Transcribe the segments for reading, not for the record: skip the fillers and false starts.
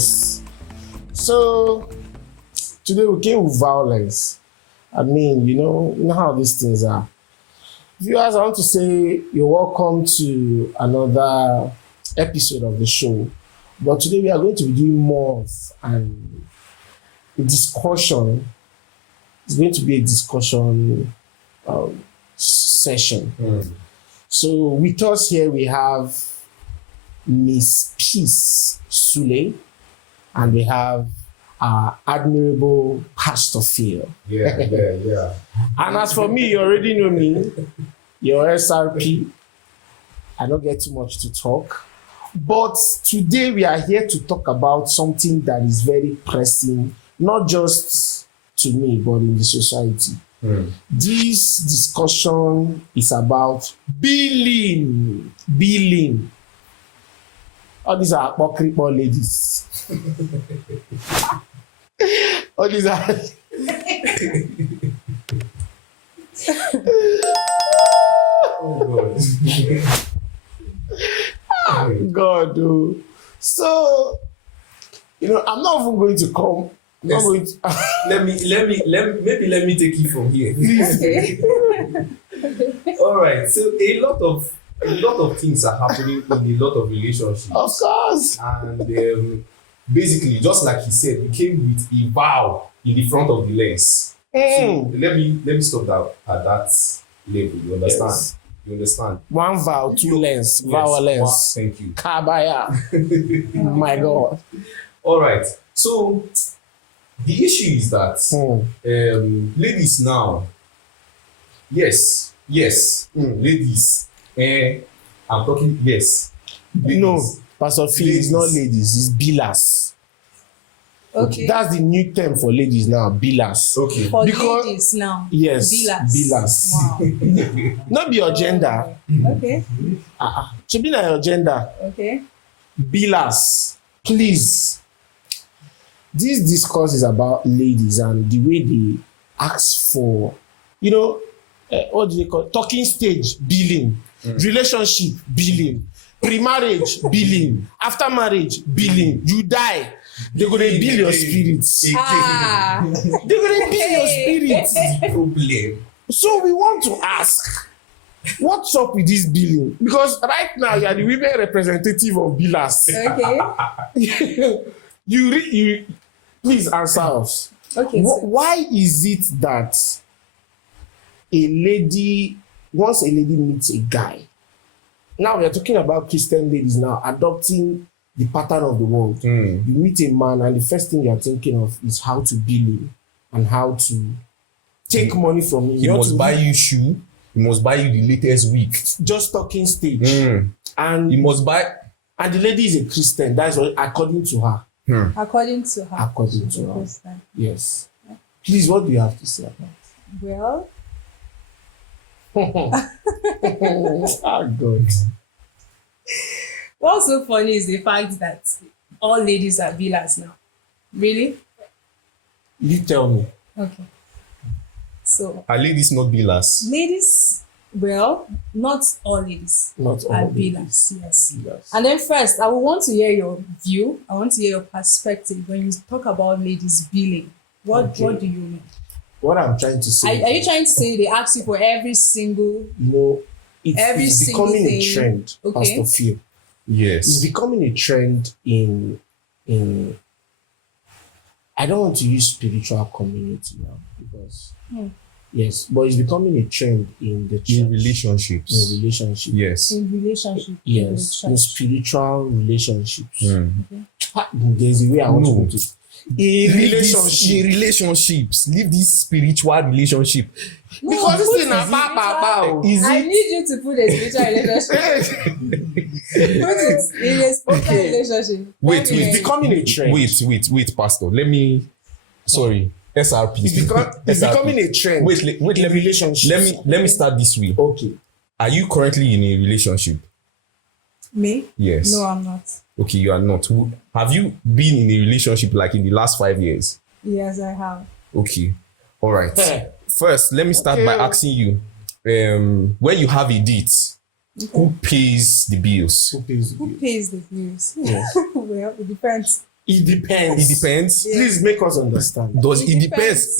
Yes. So today we came with violence. I mean, you know how these things are. Viewers, I want to say you're welcome to another episode of the show. But today we are going to be doing more of a discussion. It's going to be a discussion session. So with us here we have Miss Peace Sule, and we have our admirable Pastor Phil. Yeah. And as for me, you already know me, your SRP. I don't get too much to talk. But today we are here to talk about something that is very pressing, not just to me, but in the society. This discussion is about billing. All these are apocryphal ladies. All these are... Oh God, oh. So, you know, I'm not even going to come. I'm not going to... let me take you from here. Okay. All right. So a lot of things are happening in a lot of relationships. Of course. And basically, just like he said, we came with a vow in the front of the lens. So let me stop that at that level. You understand? Yes. You understand? One vow, two lens, Yes, violence. Thank you. Kabaya. My God. All right. So the issue is that ladies now, yes, ladies. I'm talking yes. Ladies. No, Pastor Phil, it's not ladies, it's billers. Okay. That's the new term for ladies now, billers. Okay. For because- ladies now. Yes, Billers. billers. Wow. Not be your gender. Okay. Should be not your gender. Okay. Billers, please. This discourse is about ladies and the way they ask for, you know, what do they call it? Talking stage billing, relationship billing, pre-marriage billing, after marriage billing. You die, they're gonna bill your spirits. Ah. They're gonna bill your spirits. Problem. So we want to ask, what's up with this billing? Because right now you are the women representative of billers. Okay. You please answer us. Okay. So, Why is it that once a lady meets a guy, now we are talking about Christian ladies now adopting the pattern of the world. You meet a man and the first thing you are thinking of is how to bill him and how to take money from him. He must buy you shoe. He must buy you the latest wig. just talking stage. And He must buy. and the lady is a Christian. That's what according to her. according to her. According to she's a her. Christian. Yes. Please, what do you have to say about it? Well, Oh God. what's so funny is the fact that all ladies are billers now. Really? You tell me. Okay. So, Are ladies not billers? ladies, well, not all ladies Not all are ladies. billers. Yes. Billers. And then first, I would want to hear your view. I want to hear your perspective when you talk about ladies billing. What do you mean? What I'm trying to say, Are you trying to say they ask you for every single? you know, Every it's single becoming a thing. trend, Okay. Pastor Phil. It's Yes. becoming a trend in I don't want to use spiritual community now because yes, but it's becoming a trend in the church. In relationships. In relationship. Yes. In relationship? Yes, in in church? spiritual relationships. Mm. There's a way I want No. to put it. In relationship. relationships. Leave this spiritual relationship. No, Because this put thing na the ba ba ba o. Is I it? need you to put a spiritual relationship. Put it in a spiritual Okay. relationship. Wait, Let me wait. hear It's you. becoming a trend. Wait, Pastor. Let me. Sorry. SRP. It's SRP. becoming a trend. Wait. in Let me. relationships. Let me start this way. Okay. Are you currently in a relationship? Me? Yes. No, I'm not. Okay, you are not. Have you been in a relationship like in the last 5 years? Yes, I have. Okay. All right. Hey. First, let me start by Okay. asking you, when you have a date, who pays the bills? Who pays the Who bill? pays the bills? Yes. Well, it depends. It depends. It depends. Please make us understand. Does It it depends?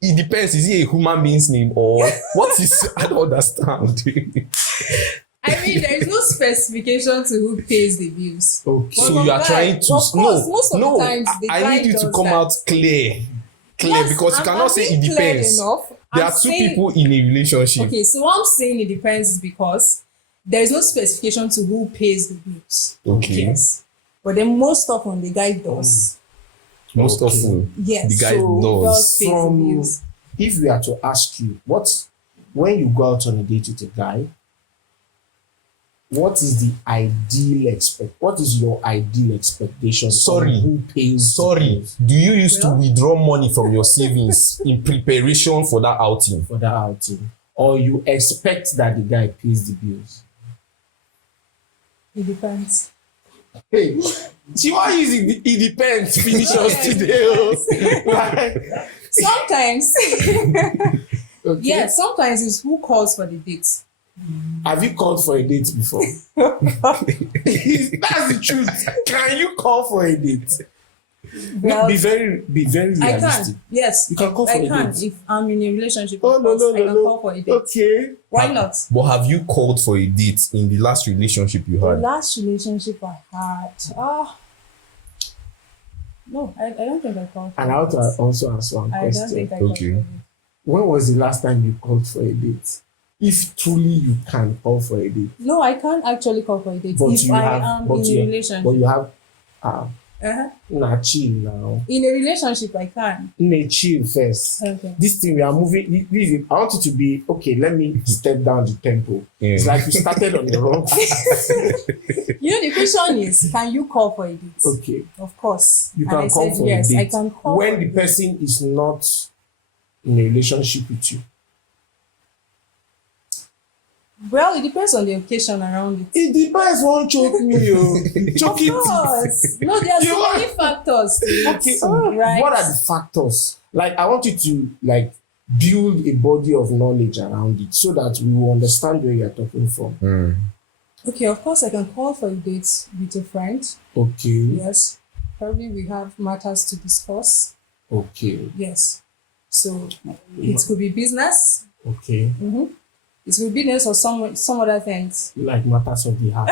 It depends. Is it a human being's name or what is? I don't understand. I mean, there is no specification to who pays the bills. Okay. So you are trying to Of course, most of the times the I guy need you to does come that. out clear, Yes, because you I'm cannot say being it clear depends. enough. There I'm are two saying- people in a relationship. Okay, so what I'm saying it depends is because there is no specification to who pays the bills. Okay. Yes. But then most often the guy does. Most Okay. often, Yes. the guy So- He does. does pay the From bills. if we are to ask you when you go out on a date with a guy, what is what is your ideal expectation? Sorry. on who pays the Sorry, bills do you used to Well- withdraw money from your savings in preparation for that outing? for that outing, or you expect that the guy pays the bills? It depends. Hey, see why using it depends finish us today. Oh. Like, Sometimes, okay. yeah, sometimes it's who calls for the date. Have you called for a date before? That's the truth. Can you call for a date? Well, be very I realistic. can. Yes. You can call for I a can. date. If I'm in a relationship, Oh of no course, no I no can no. call for a date. Okay. Why not? But have you called for a date in the last relationship you The had? last relationship I had, no, I don't think I called for And a I want to date. also answer one I don't question. think I called Okay. for a date. When was the last time you called for a date? If truly you can call for a date, No, I can't actually call for a date but if you I have, am but in you, a relationship. but you have, Uh-huh. nah, chill now. In a relationship, I can. Nah, chill first. Okay. This thing we are moving. I want it to be okay. Let me step down the tempo. Yeah. It's like you started on the wrong. You know, the question is, can you call for a date? Okay, Of course. you And can I call said for yes, a I date can call when for the a date. person is not in a relationship with you. Well, it depends on the occasion around it. It depends. Won't choke me, oh. Choke Of it. course. No, there are You so are- many factors. to it, Okay, right? what are the factors? Like, I want you to build a body of knowledge around it so that we will understand where you're talking from. Okay, of course, I can call for a date with a friend. Okay, Yes. Probably we have matters to discuss. okay, Yes. So it could be business. okay. It could be business or some other things. Like matters of the heart.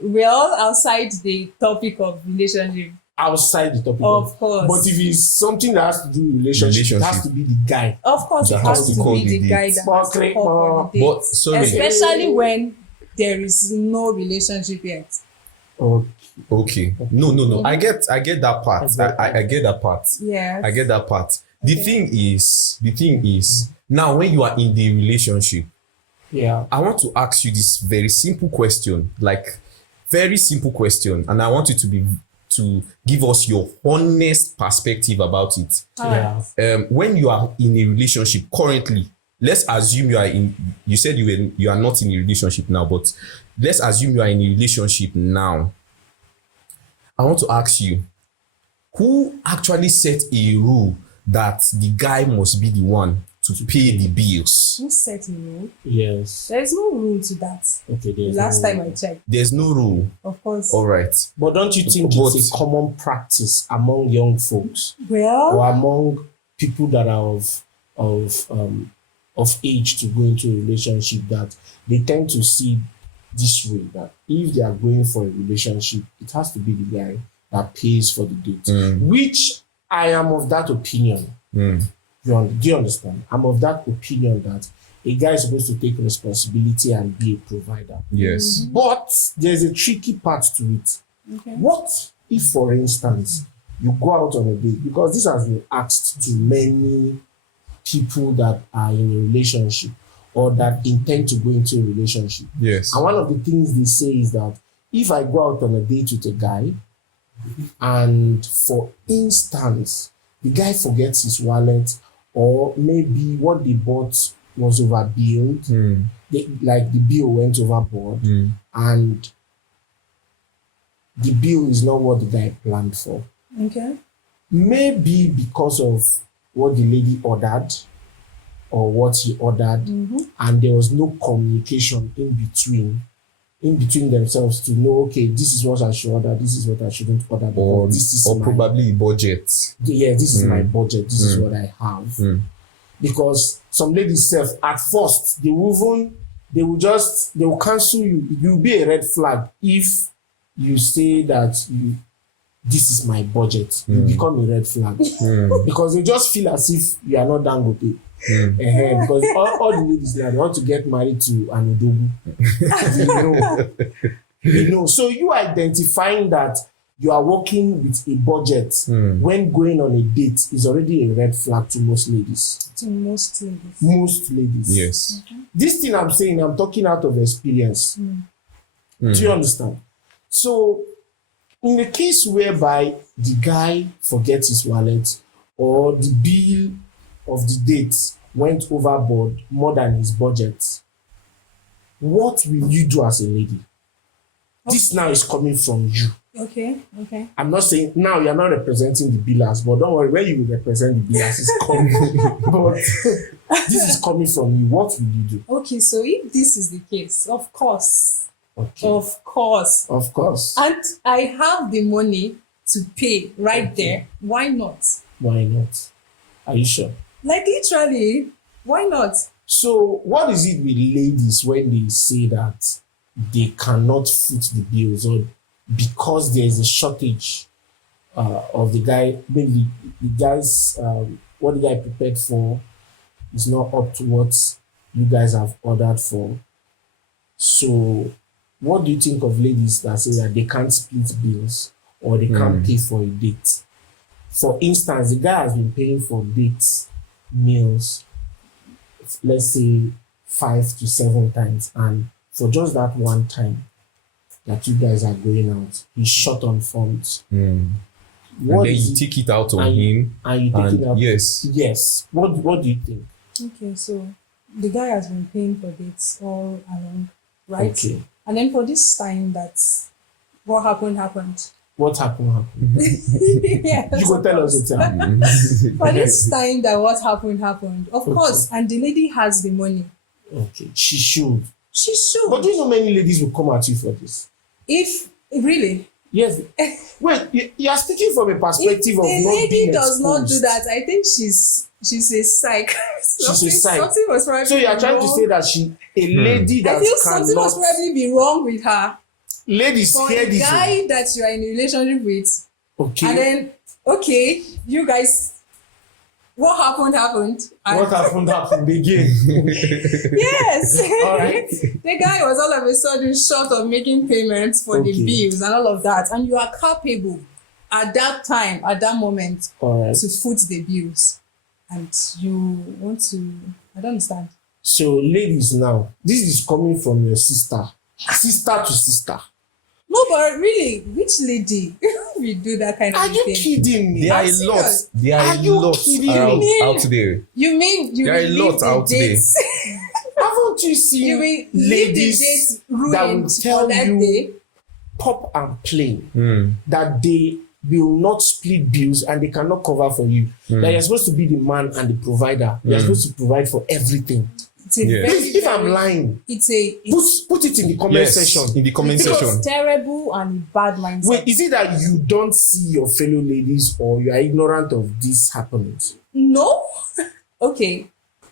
Well, outside the topic of relationship. Outside the topic. Of course. But if it's something that has to do with relationship, it has to be the guy. Of course, That it has has to to call be the the guy date. that has to call for the date. But sorry, Especially when there is no relationship yet. Okay. no. I get that part. I get that part. Yes. I get that part. The thing is, now when you are in the relationship, Yeah. I want to ask you this very simple question, and I want you to give us your honest perspective about it. Yeah. When you are in a relationship currently, let's assume you said you are not in a relationship now, but let's assume you are in a relationship now. I want to ask you, who actually set a rule that the guy must be the one to pay the bills? Who set a rule? Yes. There is no rule to that. Okay. The There's last no- time I checked, There's no rule. of course. All right. But don't you think But- it's a common practice among young folks Well, or among people that are of age to go into a relationship that they tend to see this way, that if they are going for a relationship, it has to be the guy that pays for the date. Which I am of that opinion. Do you understand? I'm of that opinion that a guy is supposed to take responsibility and be a provider. Yes. But there's a tricky part to it. okay. What if, for instance, you go out on a date? Because this has been asked to many people that are in a relationship or that intend to go into a relationship. Yes. And one of the things they say is that if I go out on a date with a guy and, for instance, the guy forgets his wallet or maybe what they bought was overbilled, the bill went overboard and the bill is not what the guy planned for. Okay. Maybe because of what the lady ordered or what he ordered, and there was no communication in between in between themselves to know, okay, this is what I should order, this is what I shouldn't order, because Or, this is or my, probably budget. this is my budget, this is what I have. Because some ladies self at first they will cancel you. It will be a red flag if you say that this is my budget. You become a red flag because they just feel as if you are not Dangote. Because all the ladies there, they want to get married to an Odogu. you know. So you identifying that you are working with a budget when going on a date is already a red flag to most ladies. To most ladies. Most ladies. Yes. This thing I'm saying, I'm talking out of experience. Do you understand? So, in the case whereby the guy forgets his wallet or the bill of the date went overboard more than his budget, what will you do as a lady? This now is coming from you. Okay. I'm not saying now you're not representing the billers, but don't worry, when you will represent the billers, it's coming. But this is coming from you. What will you do? Okay, so if this is the case, of course. Okay. Of course. Of course. And I have the money to pay right there. Why not? Why not? Are you sure? Like literally, why not? So what is it with ladies when they say that they cannot foot the bills, or because there is a shortage of the guy, maybe the guy's what the guy prepared for is not up to what you guys have ordered for. So what do you think of ladies that say that they can't split bills or they can't pay for a date? For instance, the guy has been paying for dates, meals, let's say 5 to 7 times, and for just that one time that you guys are going out, he's short on funds. And What then is you it- take it out on and- him. and you take it out? Yes. Yes. What do you think? Okay, so the guy has been paying for dates all along, right? Okay. And then for this time that what happened. What happened? Yes, You go of tell course. us the time. For this time that what happened. Of course, and the lady has the money. Okay. She should. She should. But do you know many ladies will come at you for this? If really, Yes. Wait, you are speaking from a if perspective of the not lady being does not do exposed. that, I think she's a psych. She's a psych. Something was probably So you are trying to wrong. say that a lady I that feel something must cannot. probably be wrong with her. Ladies, For hear a this. guy that you are in a relationship with, Okay. and then okay, you guys, what happened. And What happened again. yes, All right. the guy was all of a sudden short of making payments for Okay. the bills and all of that, and you are capable at that time, at that moment, All right. to foot the bills, and you want to. I don't understand. So, ladies, now this is coming from your sister to sister. No, but really, which lady will do that kind of Are you thing? kidding me? There are I'm a lot. serious. There are Are a you lot kidding around me? out there. You mean you There are will a leave lot the out there. dates? Haven't you seen You will leave the ladies dates that will ruined tell for that you day? pop and plain that they will not split bills and they cannot cover for you? That you're supposed to be the man and the provider. You're supposed to provide for everything. It's a Yeah. very, If I'm very- lying, it's a put it in the comment Yes, section. in the comment it's section. a terrible and bad mindset. Wait, is it that you don't see your fellow ladies or you are ignorant of these happenings? No, okay.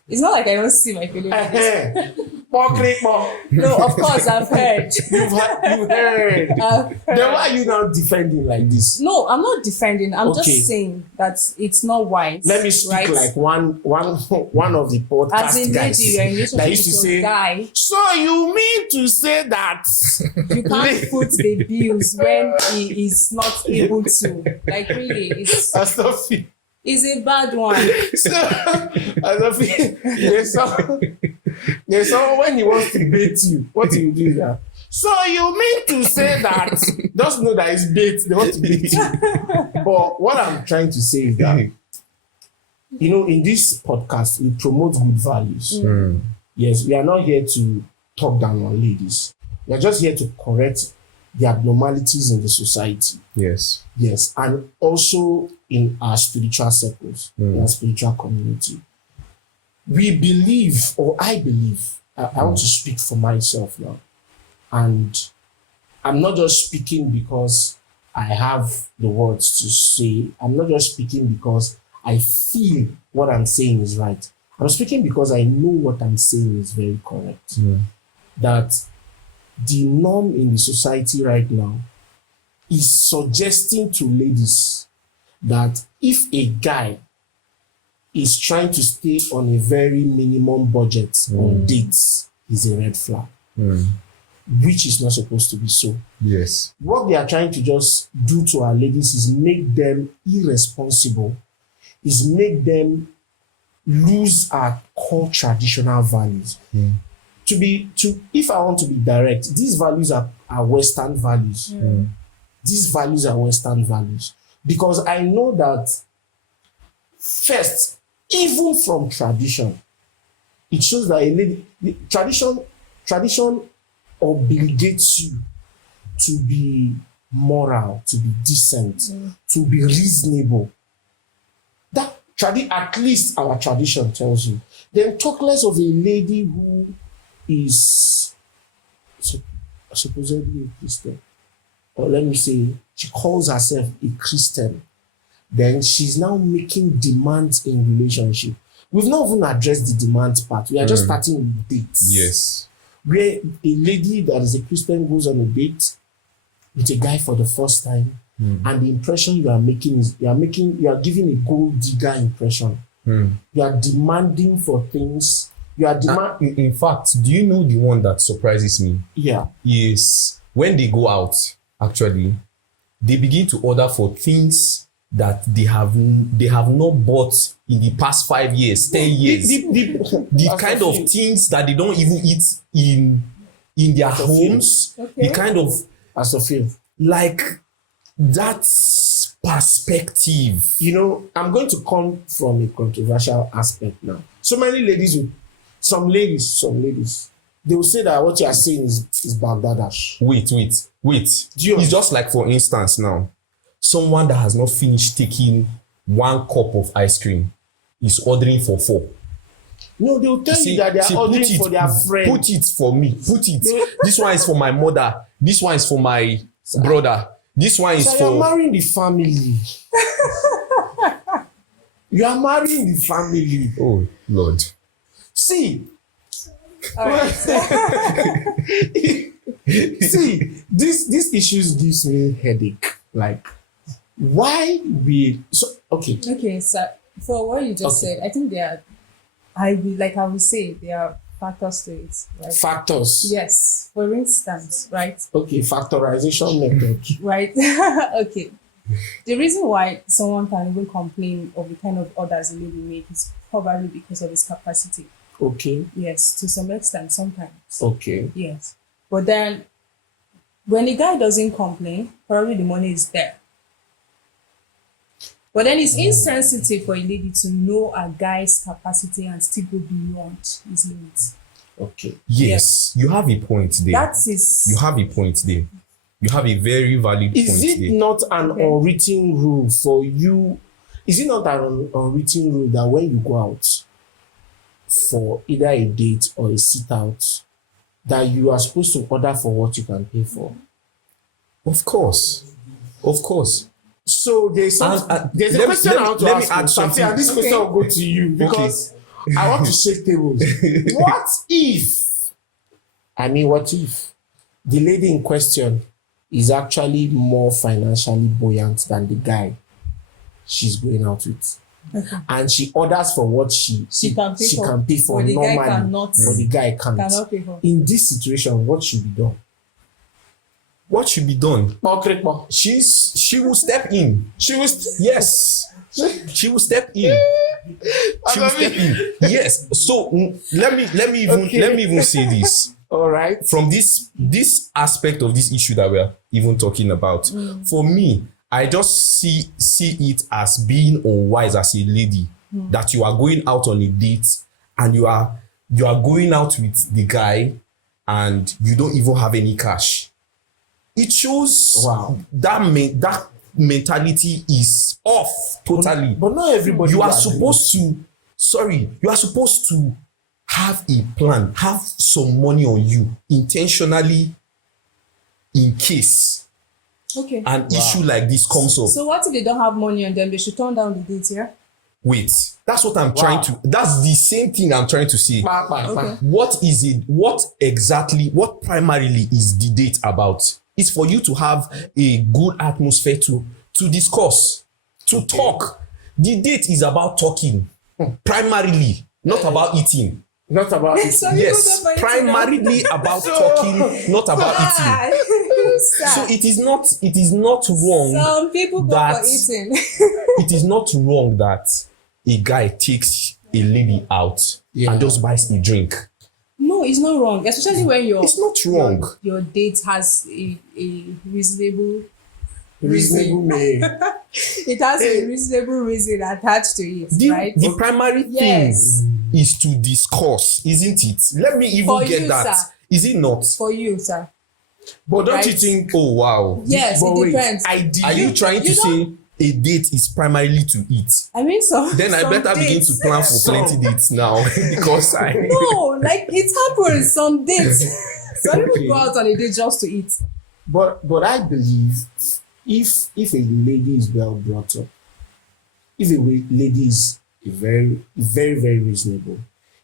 It's not like I don't see my fellow ladies. No, of course I've heard. You heard. I've heard. Then why are you now defending like this? No, I'm not defending. I'm Okay. just saying that it's not wise. Let me speak right? like one of the As podcast in guys lady, you're in relationship that with used to your say, guy. so you mean to say that You can't foot the bills when he is not able to. Like really, it's a bad one. There's someone when he wants to bait you, what do you do that? So you mean to say that? Just know that it's bait. They want to bait you. But what I'm trying to say is that, you know, in this podcast, we promote good values. Yes, we are not here to talk down on ladies. We are just here to correct the abnormalities in the society. Yes. Yes, and also in our spiritual circles, in our spiritual community. We believe, or I believe, I want to speak for myself now. And I'm not just speaking because I have the words to say. I'm not just speaking because I feel what I'm saying is right. I'm speaking because I know what I'm saying is very correct. That the norm in the society right now is suggesting to ladies that if a guy is trying to stay on a very minimum budget on dates, is a red flag, which is not supposed to be so. Yes. What they are trying to just do to our ladies is make them irresponsible, is make them lose our core traditional values. If I want to be direct, these values are Western values. These values are Western values. Because I know that first, even from tradition, it shows that a lady, tradition obligates you to be moral, to be decent, to be reasonable. That at least our tradition tells you. Then talk less of a lady who is supposedly a Christian, or let me say, she calls herself a Christian. Then she's now making demands in relationship. We've not even addressed the demand part. We are just starting with dates. Yes. Where a lady that is a Christian goes on a date with a guy for the first time, and the impression you are making is you are giving a gold digger impression. You are demanding for things. You are In fact, do you know the one that surprises me? Yeah. Is when they go out, actually, they begin to order for things that they have not bought in the past 5 years, 10 years. The kind of things that they don't even eat in their homes. Okay. The kind of As a film. like that perspective. You know, I'm going to come from a controversial aspect now. Some ladies, they will say that what you are saying is Baghdadash. Wait. Do you It's just like, for instance, now, someone that has not finished taking 1 cup of ice cream is ordering for 4. No, they will tell you that they are ordering for their friend. Put it for me. Put it. This one is for my mother. This one is for my brother. This one is So for. you're marrying the family. You are marrying the family. Oh Lord. See, All right. see, these issues gives me headache. Like, why we okay. Okay, so for what you just said, I think I would say there are factors to it, right? Factors. Yes. For instance, right? Okay, factorization method. Right. Okay. The reason why someone can even complain of the kind of orders a lady make is probably because of his capacity. Okay. Yes, to some extent, sometimes. Okay. Yes. But then when a guy doesn't complain, probably the money is there. But then it's insensitive for a lady to know a guy's capacity and still go beyond his limits. Okay. Yes, you have a point there. That is. You have a point there. You have a very valid Is point it there. not an unwritten rule for you? Is it not an unwritten rule that when you go out for either a date or a sit out, that you are supposed to order for what you can pay for? Of course. So there's a question I want to ask you, something, and this question will go to you because I want to shake tables. What if the lady in question is actually more financially buoyant than the guy she's going out with? Okay. And she orders for what she can pay for but the guy normally, but the guy cannot pay for. In this situation, what should be done? What should be done? She will step in. Yes. She will step in. Yes. So let me even say this. All right. From this aspect of this issue that we're even talking about, for me, I just see it as being unwise as a lady that you are going out on a date and you are going out with the guy and you don't even have any cash. It shows that mentality is off totally. But not everybody. You are supposed to have a plan, have some money on you intentionally in case Okay. an issue like this comes up. So what if they don't have money on them? They should turn down the date, yeah? Wait, that's what I'm trying to. That's the same thing I'm trying to say. Okay. What is it? What primarily is the date about? It's for you to have a good atmosphere to discuss, to talk. The date is about talking, primarily, not about eating. Not about it. So Yes, primarily about talking, not about eating. So it is not wrong. Some people go that- for eating. It is not wrong that a guy takes a lady out Yeah. and just buys a drink. No, it's not wrong, especially when It's not wrong. your date has a reasonable Reasonable may. it has a reasonable reason attached to it, right? The primary Yes. thing is to discuss, isn't it? Let me even For get you, that. sir. Is it not? For you, sir. But don't you Right. think? Oh wow. Yes, But it wait, depends. Are you trying to you say a date is primarily to eat? I mean, so Then I some better begin dates- to plan for plenty dates now because I No, like it happens. Some dates, some people go out on a date just to eat. But I believe if a lady is well brought up, if a lady is very reasonable,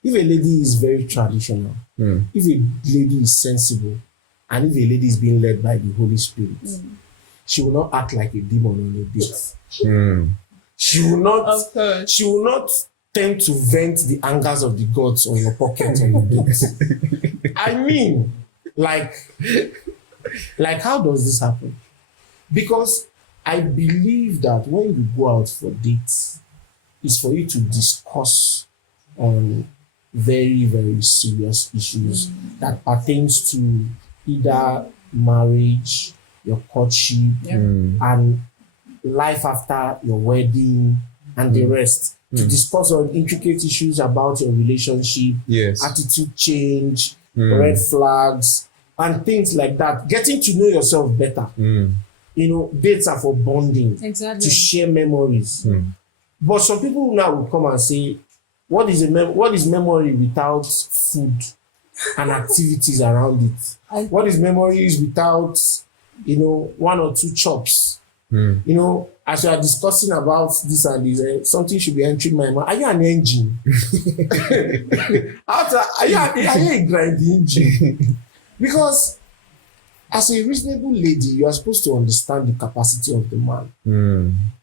if a lady is very traditional, if a lady is sensible, and if a lady is being led by the Holy Spirit, she will not act like a demon on a date. She will not. Of course. She will not tend to vent the angers of the gods on your pocket on your date. I mean, like how does this happen? Because I believe that when you go out for dates, it's for you to discuss on very, very serious issues that pertains to either marriage, your courtship, and life after your wedding, and the rest. To discuss on intricate issues about your relationship, Yes. attitude change, red flags, and things like that. Getting to know yourself better. You know, dates are for bonding, Exactly. to share memories. But some people now will come and say, what is memory without food and activities around it? And- What is memories without, one or two chops? You know, as you are discussing about this and this, something should be entering my mind. Are you an engine? Are you a grinding engine? Because as a reasonable lady, you are supposed to understand the capacity of the man.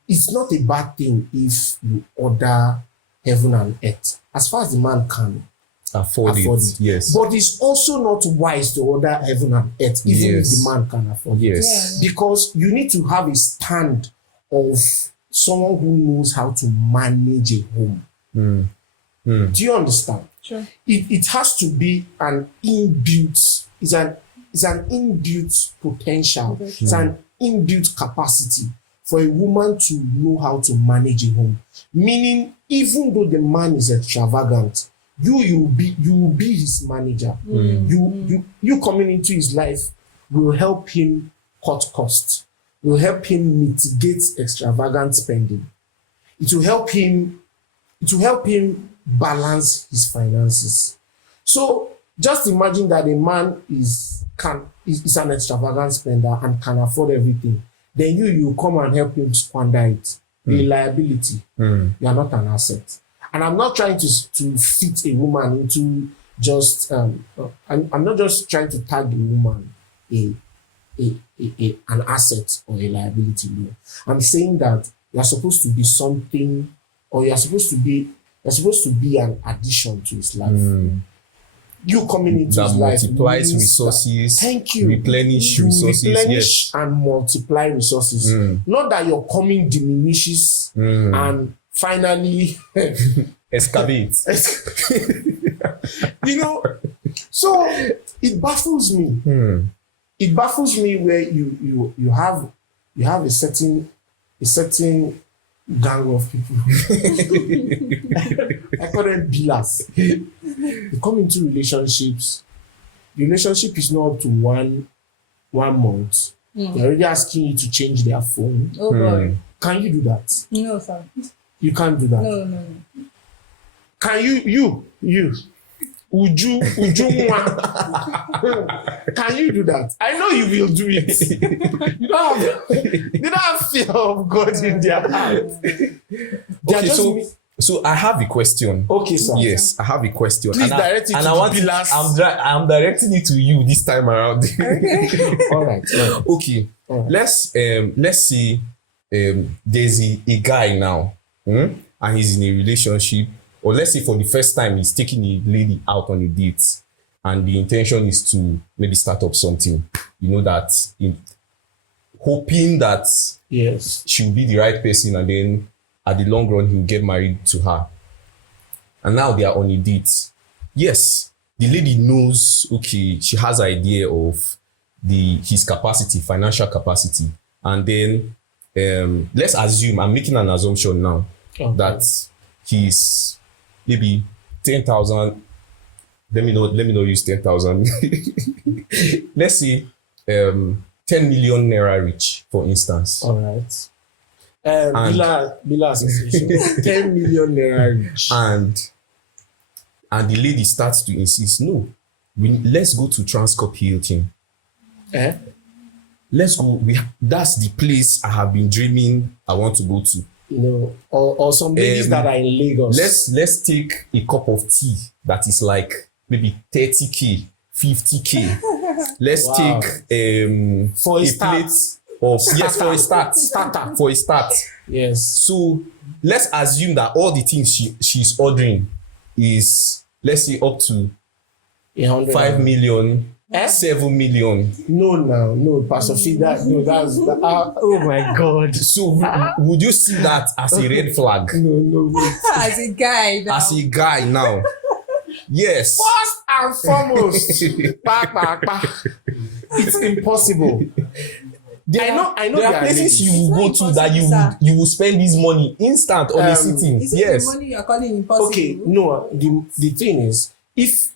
It's not a bad thing if you order heaven and earth, as far as the man can Afford it. Yes. But it's also not wise to order heaven and earth, even if the man can afford it. Yes. Because you need to have a stand of someone who knows how to manage a home. Do you understand? Sure. It has to be an inbuilt, it's an inbuilt potential, it's an inbuilt capacity for a woman to know how to manage a home. Meaning, even though the man is extravagant, you will be his manager. You coming into his life will help him cut costs, will help him mitigate extravagant spending. It will help him balance his finances. So just imagine that a man is an extravagant spender and can afford everything. Then you come and help him squander it. The liability. You are not an asset. And I'm not trying to fit a woman into just I'm not just trying to tag the woman an asset or a liability. No. I'm saying that you're supposed to be something, or you're supposed to be an addition to his life. You coming into That his life multiplies means resources. that, thank you. Replenish You resources. replenish Yes. and multiply resources. Not that your coming diminishes and finally Excavate. So it baffles me. It baffles me where you have a certain gang of people. I call them dealers. They come into relationships. The relationship is not up to one month. They're already asking you to change their phone. Oh boy. Can you do that? No, sir. You can't do that. No. Can you Ujunwa. Can you do that? I know you will do it. You don't have fear of God in their heart. They are Okay, just so I have a question. okay, sir. Yes, I have a question. Please and direct it and to I the want pillars. I'm directing it to you this time around. All right. Okay, Alright. let's see. There's a guy now, and he's in a relationship, or let's say for the first time he's taking a lady out on a date, and the intention is to maybe start up something. You know that, hoping that Yes. she'll be the right person, and then at the long run he'll get married to her. And now they are on a date. Yes, the lady knows, okay, she has idea of his capacity, financial capacity. And then let's assume, I'm making an assumption now, Okay. that he's maybe 10,000. Let me not use 10,000. Let's say 10 million naira rich, for instance. All right. Bila Association. 10 million naira rich. And the lady starts to insist, no, let's go to Transcorp Hilton. Eh? Let's go. That's the place I have been dreaming I want to go to. You know, or some ladies that are in Lagos. Let's take a cup of tea that is like maybe 30K, 50K. Let's Wow. take For a start. plate of yes, for a start. Starter. For a start. Yes. So let's assume that all the things she's ordering is, let's say, up to 100. 5 million, Eh? 7 million. No, Pastor Fee, that's oh my God. So would you see that as a red flag? No. As a guy, now. As a guy now? Yes. First and foremost, it's impossible. I know There are places you will go to that you will spend this money instant on a sitting. Is it Yes. the money you're calling impossible? Okay, no, the thing is, if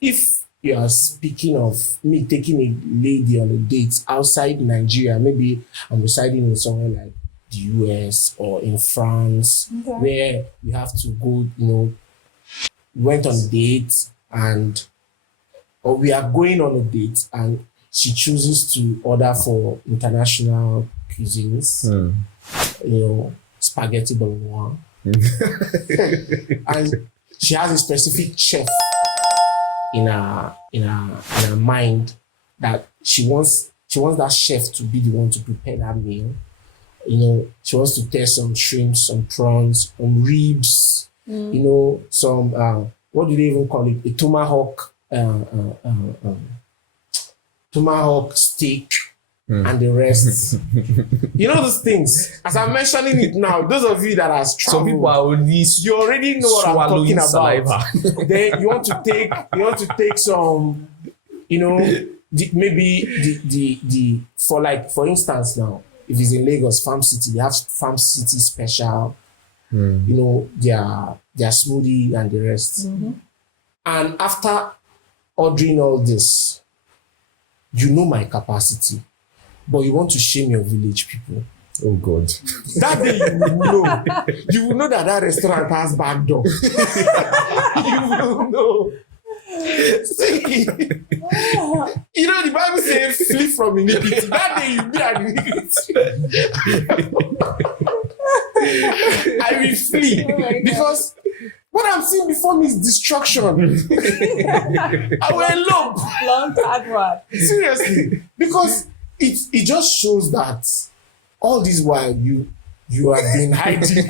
you are speaking of me taking a lady on a date outside Nigeria, maybe I'm residing in somewhere like the US or in France, Okay. where we have to go, we went on a date or we are going on a date and she chooses to order for international cuisines, spaghetti bolognese. And she has a specific chef in her mind that she wants that chef to be the one to prepare that meal. She wants to test some shrimp, some prawns, some ribs, some what do they even call it? A tomahawk steak and the rest. Those things. As I'm mentioning it now, those of you that has Some traveled, people are already you already know what I'm swallowing talking about. saliva. Then you want to take some, maybe the for instance now, if it's in Lagos, Farm City, they have Farm City special, their smoothie and the rest. And after ordering all this, my capacity, but you want to shame your village people. Oh God. That day you will know that restaurant has back door. You will know. See, the Bible says flee from iniquity. That day you be an iniquity. I will flee because what I'm seeing before me is destruction. I will elope. Long hard one. Seriously, because it just shows that all this while you have been hiding.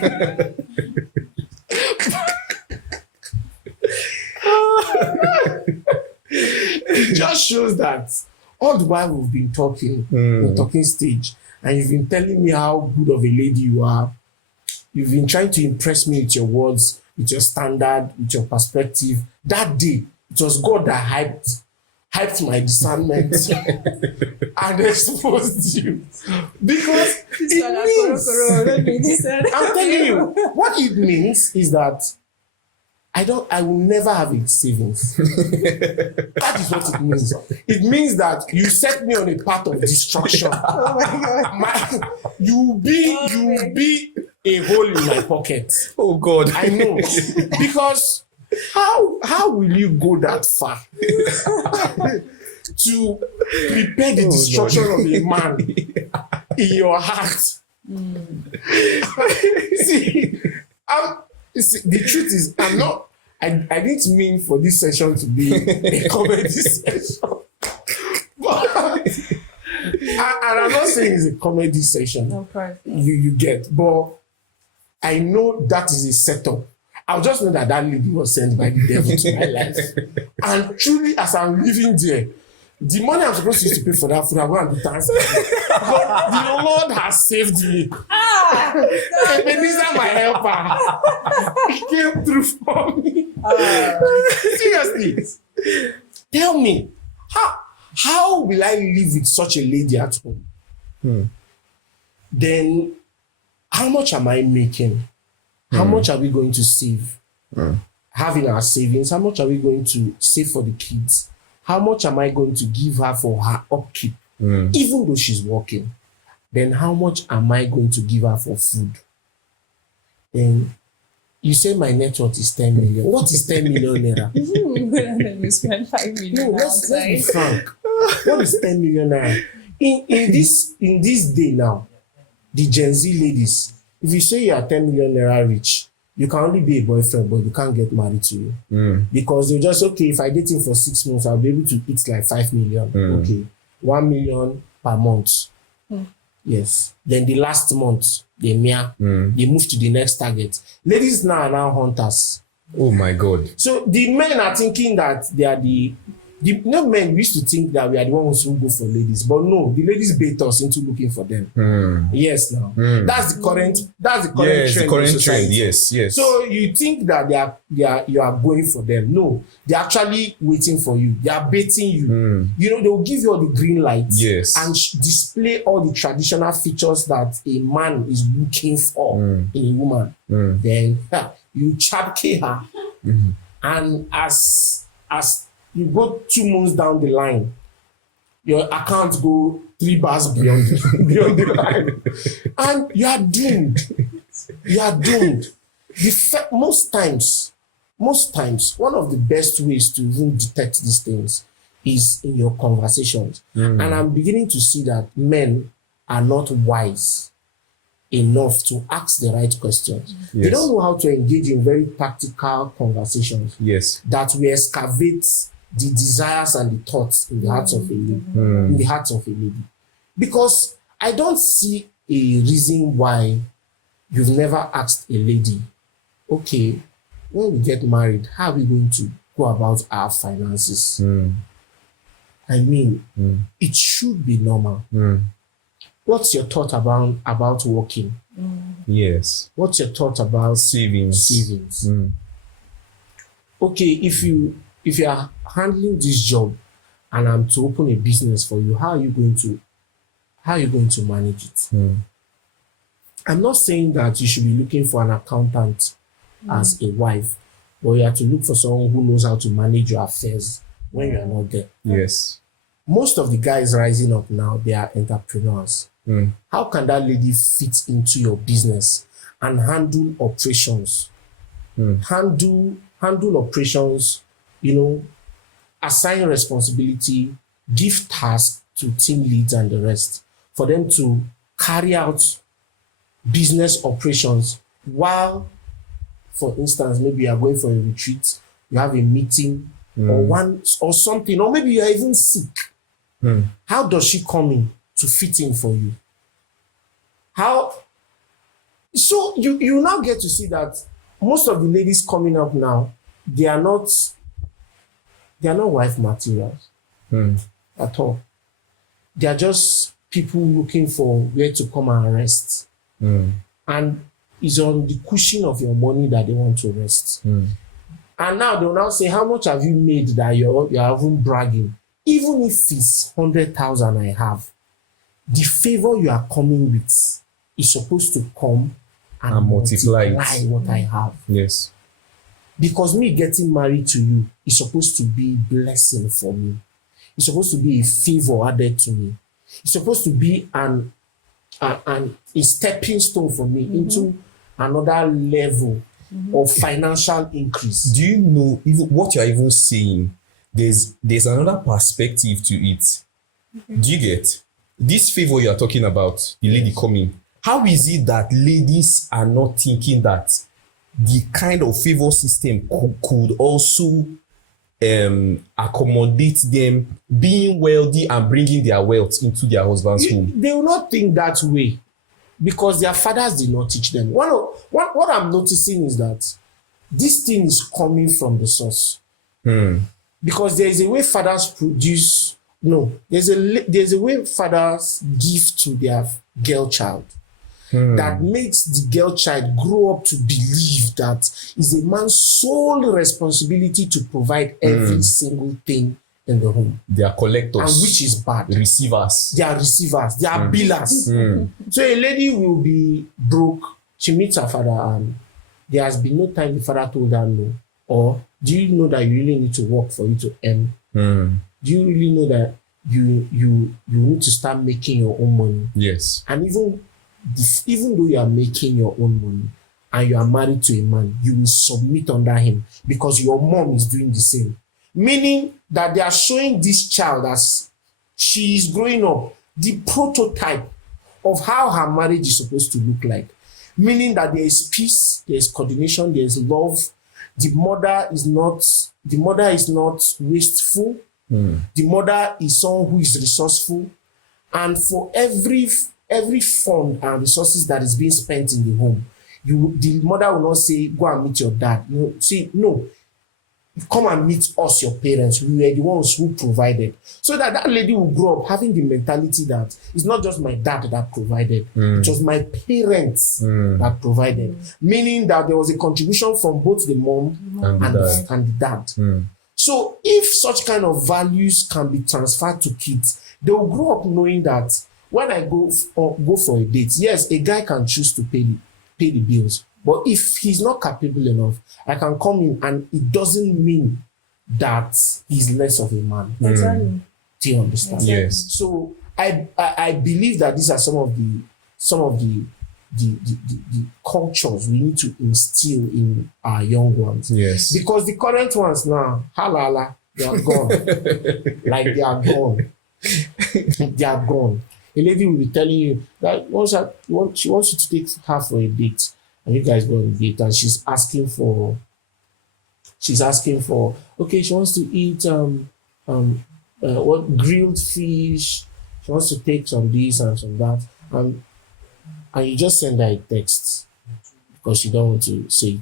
It just shows that all the while we've been talking, the talking stage, and you've been telling me how good of a lady you are. You've been trying to impress me with your words, with your standard, with your perspective. That day, it was God that hyped my discernment and exposed you. Because it means, I'm telling you, what it means is that I will never have a savings. That is what it means. It means that you set me on a path of destruction. Oh my God. You will be a hole in my pocket. Oh God. I know. Because how will you go that far to prepare the destruction of a man in your heart? See, the truth is, I didn't mean for this session to be a comedy session. But, and I'm not saying it's a comedy session. No, correct. You get, but I know that is a setup. I'll just know that lady was sent by the devil to my life. And truly, as I'm living there, the money I'm supposed to use to pay for that food, I'm going to do Thanksgiving. But the Lord has saved me. Ebenezer, my helper, he came through for me. Seriously, tell me, how will I live with such a lady at home? Then, how much am I making? How much are we going to save? Having our savings, how much are we going to save for the kids? How much am I going to give her for her upkeep? Even though she's working, then how much am I going to give her for food? Then you say my net worth is 10 million. What is 10 million naira? You spend 5 million. No, let's be frank. What is 10 million naira? In this day now, the Gen Z ladies, if you say you are 10 million naira rich, you can only be a boyfriend, but you can't get married to you. Because they're just, okay, if I date him for 6 months, I'll be able to eat like 5 million. Okay. 1 million per month. Yes. Then the last month, they move to the next target. Ladies now are now hunters. Oh my God. So the men are thinking that they are the men used to think that we are the ones who go for ladies, but no, the ladies bait us into looking for them. Yes, now that's the current Yes, trend. the current in society. trend. Yes. So you think that you are going for them? No, they're actually waiting for you. They are baiting you. You know, they'll give you all the green lights. Yes. And display all the traditional features that a man is looking for in a woman. Then you chapke her, and as you go 2 months down the line, your account go 3 bars beyond the line, and you are doomed. You are doomed. Most times, one of the best ways to even detect these things is in your conversations. And I'm beginning to see that men are not wise enough to ask the right questions. They don't know how to engage in very practical conversations. Yes. That will excavate the desires and the thoughts in the hearts of a lady. In the hearts of a lady. Because I don't see a reason why you've never asked a lady, okay, when we get married, how are we going to go about our finances? I mean, it should be normal. What's your thought about working? Yes. What's your thought about savings? Okay, if you are handling this job and I'm to open a business for you, how are you going to manage it? I'm not saying that you should be looking for an accountant as a wife, but you have to look for someone who knows how to manage your affairs when you are not there. Yes. Most of the guys rising up now, they are entrepreneurs. How can that lady fit into your business and handle operations? Handle operations, assign responsibility, give tasks to team leads and the rest for them to carry out business operations while, for instance, maybe you are going for a retreat, you have a meeting or something, or maybe you are even sick. How does she come in to fit in for you? So you now get to see that most of the ladies coming up now, they are not wife materials at all. They are just people looking for where to come and rest. And it's on the cushion of your money that they want to rest. And now they'll now say, how much have you made that you're even bragging? Even if it's 100,000 I have, the favor you are coming with is supposed to come and multiply what I have. Yes. Because me getting married to you is supposed to be blessing for me. It's supposed to be a favor added to me. It's supposed to be a stepping stone for me into another level of financial increase. Do you know even what you're even saying? There's another perspective to it. Do you get this favor you are talking about? The lady coming. How is it that ladies are not thinking that the kind of favor system could also accommodate them being wealthy and bringing their wealth into their husband's home? They will not think that way because their fathers did not teach them. What I'm noticing is that this thing is coming from the source. Because there is a way fathers produce. No, there's a way fathers give to their girl child that makes the girl child grow up to believe that it's a man's sole responsibility to provide every single thing in the home. They are collectors, and which is bad. Receivers. They are receivers. They are billers. So a lady will be broke. She meets her father and there has been no time the father told her no. Or do you know that you really need to work for you to earn? Do you really know that you need to start making your own money? Yes. And even though you are making your own money and you are married to a man, you will submit under him because your mom is doing the same. Meaning that they are showing this child as she is growing up the prototype of how her marriage is supposed to look like. Meaning that there is peace, there is coordination, there is love. The mother is not wasteful. The mother is someone who is resourceful. And for every fund and resources that is being spent in the home, the mother will not say, go and meet your dad. Say, no, come and meet us, your parents. We were the ones who provided. So that lady will grow up having the mentality that it's not just my dad that provided, it was my parents that provided. Meaning that there was a contribution from both the mom and the dad. So if such kind of values can be transferred to kids, they will grow up knowing that when I go for a date, yes, a guy can choose to pay the bills. But if he's not capable enough, I can come in and it doesn't mean that he's less of a man. Exactly. Do you understand? Yes. So I believe that these are some of the cultures we need to instill in our young ones. Yes. Because the current ones now, halala, they are gone. Like they are gone. They are gone. A lady will be telling you that she wants you to take her for a date. And you guys go on a date and she's asking for okay, she wants to eat what grilled fish, she wants to take some this and some that, and you just send her a text because you don't want to say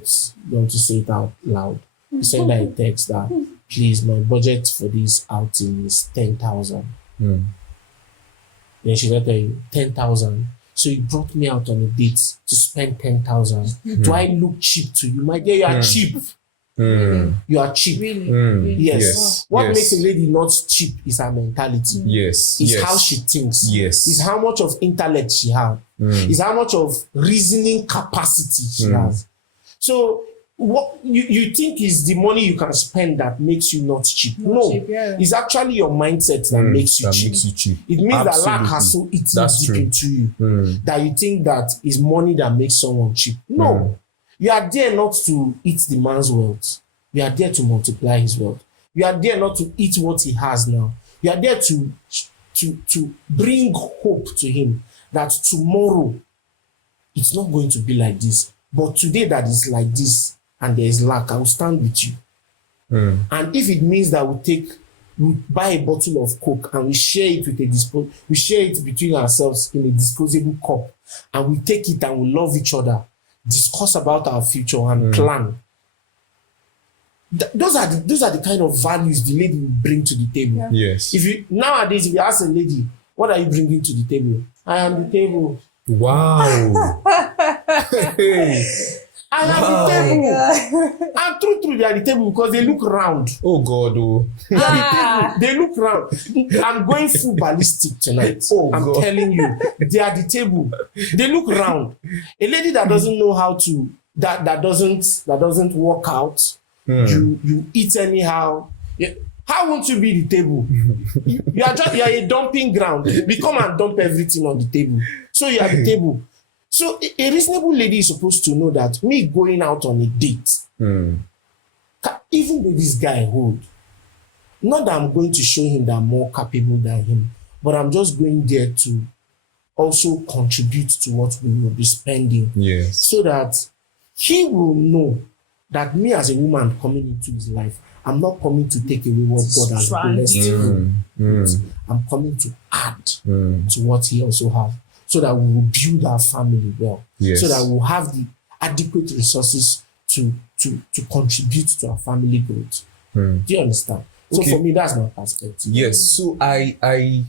it out loud. You send her a text that please, my budget for this outing is 10,000. Then she will tell you 10,000. So you brought me out on a date to spend 10,000. Do I look cheap to you? My dear, you are cheap. You are cheap. Really? Yes. What makes a lady not cheap is her mentality. Yes. Is how she thinks. Yes. Is how much of intellect she has. Is how much of reasoning capacity she has. So what you think is the money you can spend that makes you not cheap. No, cheap, yeah. It's actually your mindset that makes you cheap. It means that lack has so eaten deep into you that you think that it's money that makes someone cheap. No, you are there not to eat the man's wealth. You are there to multiply his wealth. You are there not to eat what he has now. You are there to bring hope to him that tomorrow it's not going to be like this, but today that is like this. And there is lack, I will stand with you. And if it means that we buy a bottle of Coke and we share it we share it between ourselves in a disposable cup, and we take it and we love each other, discuss about our future and plan. Those are the kind of values the lady will bring to the table. Yeah. Yes. Nowadays, if you ask a lady, what are you bringing to the table? I am the table. Wow. I am the table. And true, they are the table because they look round. Oh God, oh. They are the table. They look round. I'm going full ballistic tonight. I'm telling you, they are the table. They look round. A lady that doesn't know how to, that doesn't work out. You eat anyhow. How won't you be the table? You are a dumping ground. We come and dump everything on the table. So you are the table. So a reasonable lady is supposed to know that me going out on a date, even though this guy old, not that I'm going to show him that I'm more capable than him, but I'm just going there to also contribute to what we will be spending. Yes. So that he will know that me as a woman coming into his life, I'm not coming to take away what God has Strand blessed you. him. I'm coming to add to what he also has, so that we will build our family well. Yes. So that we'll have the adequate resources to contribute to our family growth. Do you understand? So Okay. for me, that's my perspective. Yes. So I